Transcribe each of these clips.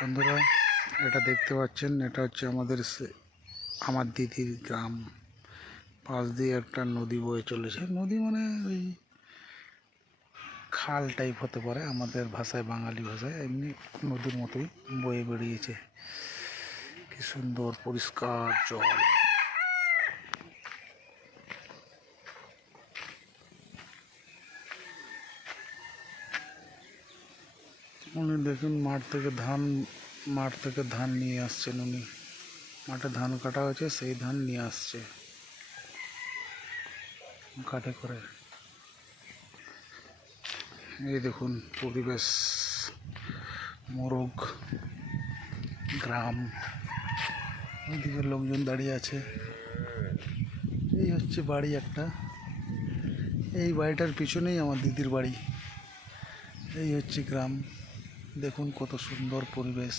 বন্ধুরা, এটা দেখতে পাচ্ছেন, এটা হচ্ছে আমার দিদির গ্রাম। পাশ দিয়ে একটা নদী বয়ে চলেছে। নদী মানে ওই খাল টাইপ হতে পারে, আমাদের ভাষায়, বাঙালি ভাষায় এমনি নদীর মতোই বয়ে বেরিয়েছে। কি সুন্দর পরিষ্কার জল। উনি দেখুন মাঠ থেকে ধান নিয়ে আসছেন। উনি মাঠে ধান কাটা হয়েছে, সেই ধান নিয়ে আসছে কাঁধে করে। এই দেখুন পরিবেশ, মোরগ গ্রাম, ওইদিকে লোকজন দাঁড়িয়ে আছে। এই হচ্ছে বাড়ি একটা, এই বাড়িটার পিছনেই আমার দিদির বাড়ি। এই হচ্ছে গ্রাম। দেখুন কত সুন্দর পরিবেশ।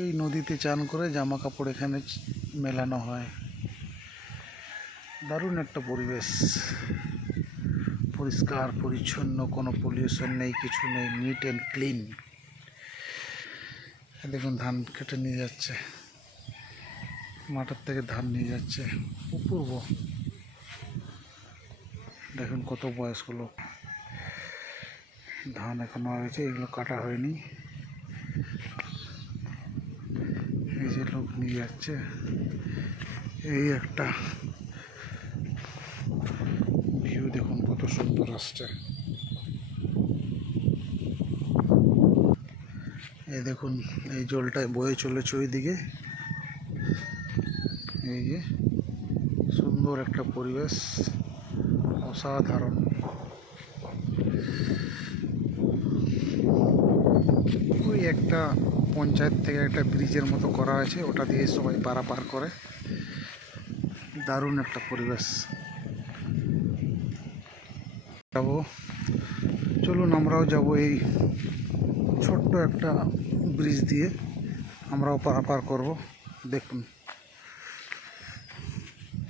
এই নদীতে চান করে জামা কাপড় এখানে মেলানো হয়। দারুণ একটা পরিবেশ, পরিষ্কার পরিচ্ছন্ন, কোনো পলিউশন নেই, কিছু নেই, নিট অ্যান্ড ক্লিন। দেখুন ধান কেটে নিয়ে যাচ্ছে, মাঠের থেকে ধান নিয়ে যাচ্ছে। অপূর্ব। দেখুন কত বয়স্ক লোক, ধান এখনো হয়েছে, এগুলো কাটা হয়নি। এই যে লোক নিয়ে যাচ্ছে। এই একটা ভিউ দেখুন কত সুন্দর আসছে। এই দেখুন এই জলটায় বয়ে চলেছে ওইদিকে। এই যে সুন্দর একটা পরিবেশ, অসাধারণ। ওই একটা পঞ্চায়েত থেকে একটা ব্রিজের মতো করা হয়েছে, ওটা দিয়ে সবাই পারাপার করে। দারুণ একটা পরিবেশ। যাবো, চলুন আমরাও যাব এই ছোট্ট একটা ব্রিজ দিয়ে, আমরাও পারাপার করব। দেখুন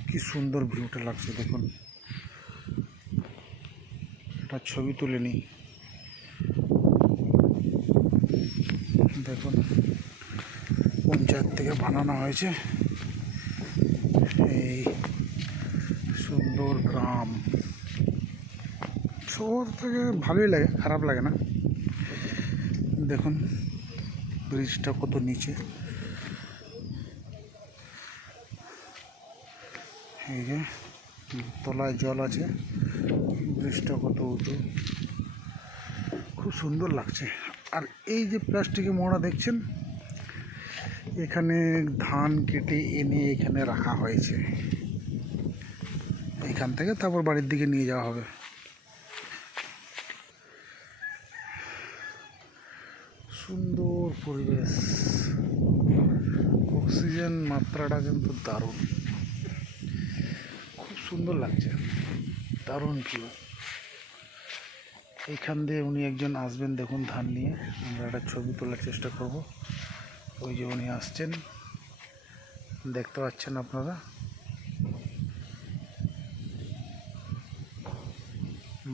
কি সুন্দর ভিউটা লাগছে। দেখুন একটা ছবি তুলে নিই। দেখুন পঞ্চায়েত থেকে বানানো হয়েছে এই সুন্দর গ্রাম। শহর থেকে ভালোই লাগে, খারাপ লাগে না। দেখুন ব্রিজটা কত নিচে, এই যে তলায় জল আছে, ব্রিজটা কত উঁচু, খুব সুন্দর লাগছে। আর এই যে প্লাস্টিকের মোড়া দেখছেন, এখানে ধান কেটে এনে এখানে রাখা হয়েছে। এখান থেকে তারপর বাড়ির দিকে নিয়ে যাওয়া হবে। সুন্দর পরিবেশ, অক্সিজেন মাত্রাটা কিন্তু দারুণ, খুব সুন্দর লাগছে, দারুণ ভিউ। এইখান দিয়ে উনি একজন আসবেন, দেখুন ধান নিয়ে। আমরা একটা ছবি তোলার চেষ্টা করব। ওই যে উনি আসছেন, দেখতে পাচ্ছেন আপনারা।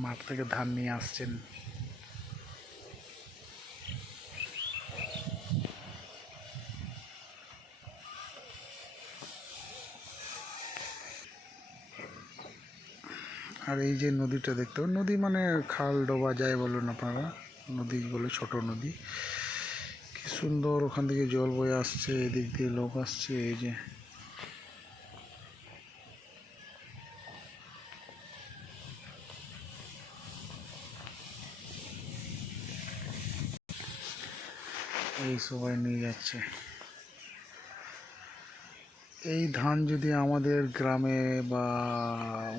মাঠ থেকে ধান নিয়ে আসছেন। আর এই যে নদীটা দেখতে, নদী মানে খাল ডোবা যায় বলুন আপনারা, নদী বলে, ছোট নদী। কি সুন্দর, ওখান থেকে জল বয়ে আসছে, এদিক দিয়ে লোক আসছে। এই যে এই সবাই নিয়ে যাচ্ছে। এই ধান যদি আমাদের গ্রামে বা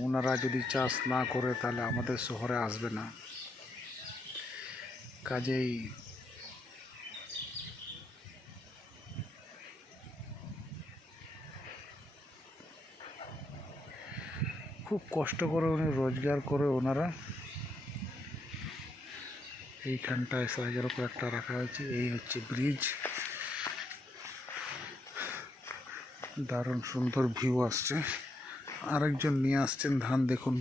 ওনারা যদি চাষ না করে, তাহলে আমাদের শহরে আসবে না। কাজেই খুব কষ্ট করে উনি রোজগার করে ওনারা এইখানটায় সাইজের ওপর একটা রাখা হয়েছে। এই হচ্ছে ব্রিজ, দারুণ সুন্দর ভিউ আসছে। আরেকজন নিয়ে আসছেন ধান, দেখুন।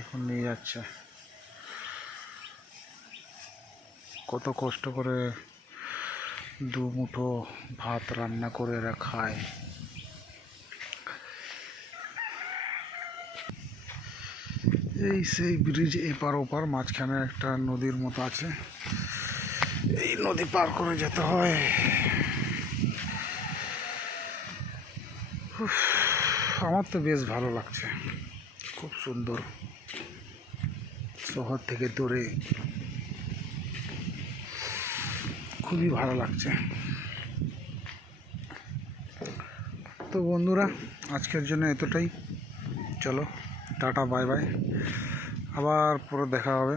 এখন নিয়ে যাচ্ছে। কত কষ্ট করে দু মুঠো ভাত রান্না করে এরা খায়। এই সেই ব্রিজ এপার ওপার, মাঝখানে একটা নদীর মতো আছে, এই নদী পার করে যেতে হয়। উফ, আমার তো বেশ ভালো লাগছে, খুব সুন্দর, শহর থেকে দূরে, খুবই ভালো লাগছে। তো বন্ধুরা, আজকের জন্য এতটাই। চলো, টাটা, বাই বাই, আবার পরে দেখা হবে।